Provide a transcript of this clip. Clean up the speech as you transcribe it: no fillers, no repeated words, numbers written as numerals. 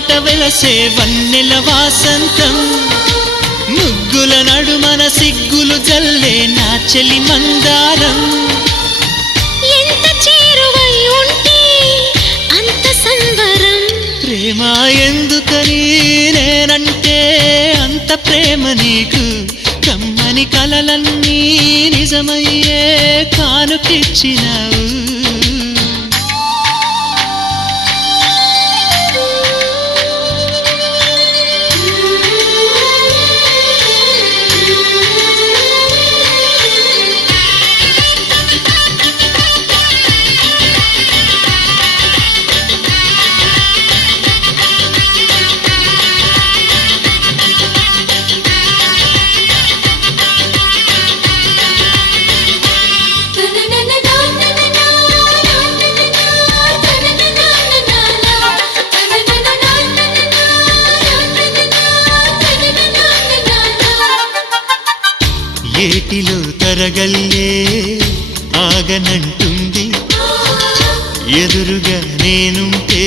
వాకిట వెలసే వన్నెల వాసంతం ముగ్గుల నడుమన సిగ్గులు జల్లే నా చెలి మందారం ఎంత చేరువై ఉంటే అంత సంబరం ప్రేమ ఎందుకని నేనంటే అంత ప్రేమ నీకు కమ్మని కలలన్నీ నిజమయ్యే కానుకిచ్చినావు ఏటిలో తరగల్లే ఆగనంటుంది ఎదురుగా నేనుంటే